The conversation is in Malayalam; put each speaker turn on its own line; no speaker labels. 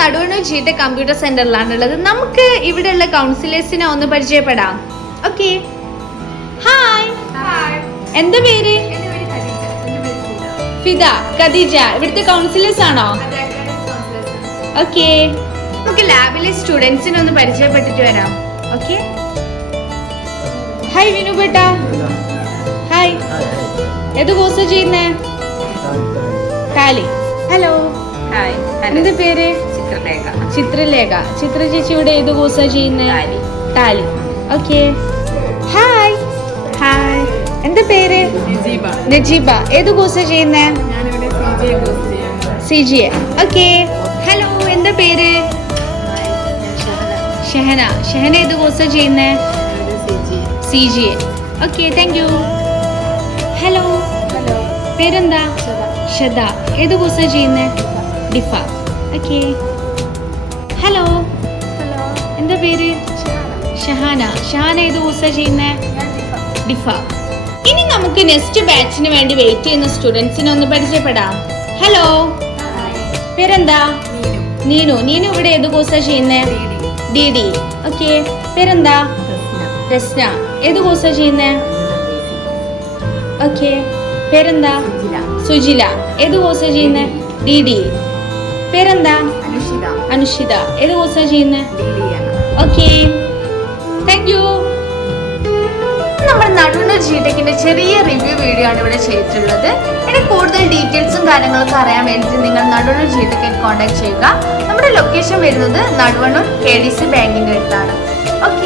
നടുവണ്ണൂർ ജിയുടെ കമ്പ്യൂട്ടർ സെന്ററിലാണ് ഉള്ളത് നമുക്ക് ഇവിടെയുള്ള കൗൺസിലേഴ്സിനെ ഒന്ന് പരിചയപ്പെടാം. ഓക്കെ ഹായ് എന്താ പേര്? ഫിദ. ഖദീജ. ഇവിടുത്തെ കൗൺസിലേഴ്സ് ആണോ? ഓക്കെ നമുക്ക് ലാബിലെ സ്റ്റുഡൻസിനെ ഒന്ന് പരിചയപ്പെട്ടിട്ട് വരാം. ഓക്കെ ഹായ് വിനു ബേട്ട ഹായ് ഏത് കോഴ്സ് ചെയ്യുന്നേ? ടാലി ഹലോ
ഹായ്
എന്താ പേര്?
ചിത്രലേഖ.
ചിത്രലേഖ. ചിത്ര ചേച്ചി ഇവിടെ ഏത് കോഴ്സാ ചെയ്യുന്നത്
ടാലി.
ഓക്കെ. ഹായ്. ഹായ്. എന്താ പേര്?
നജീബ.
നജീബ. ഏത് കോഴ്സാ
ചെയ്യുന്നത്
C G A okay. Hello എന്താ പേര്? ഷഹന. ഷഹന ഏത് കോഴ്സാ ചെയ്യുന്നത്
C G
A. Okay thank you hello.
Hello.
പേരെന്താ? ഷദ. ഏത് കോഴ്സാ ചെയ്യുന്നത് ഡിഫ. ഓക്കെ. ഹലോ എന്താ പേര്? ഷഹാന. ഷഹാന. ഏത് കോഴ്സാ ചെയ്യുന്നേ? ഡിഫ. ഇനി നമുക്ക് നെക്സ്റ്റ് ബാച്ചിന് വേണ്ടി വെയിറ്റ് ചെയ്യുന്ന സ്റ്റുഡൻസിനെ ഒന്ന് പരിചയപ്പെടാം. ഹലോ പേരെന്താ? നീനു. നീനു. ഇവിടെ ഏത് കോഴ്സാ ചെയ്യുന്നേ? D D. ഓക്കെ പേരെന്താ? രസ്ന. ഏത് കോഴ്സാ ചെയ്യുന്നേ? ഓക്കെ പേരെന്താ? സുജില. ഏത് കോഴ്സാ ചെയ്യുന്നേ? D D. പേരെന്താ?
അനുഷിത.
ഏത് കോഴ്സാ
ചെയ്യുന്നത്
ഓക്കെ താങ്ക് യു നമ്മുടെ നടുവണ്ണൂർ ജിടെക്കിന്റെ ചെറിയ റിവ്യൂ വീഡിയോ ആണ് ഇവിടെ ചെയ്തിട്ടുള്ളത്. ഇനി കൂടുതൽ ഡീറ്റെയിൽസും കാര്യങ്ങളൊക്കെ അറിയാൻ വേണ്ടിയിട്ട് നിങ്ങൾ നടുവണ്ണൂർ ജിടെക്കിൽ കോൺടാക്ട് ചെയ്യുക. നമ്മുടെ ലൊക്കേഷൻ വരുന്നത് നടുവണ്ണൂർ കെ ഡി സി ബാങ്കിന്റെ അടുത്താണ്. ഓക്കെ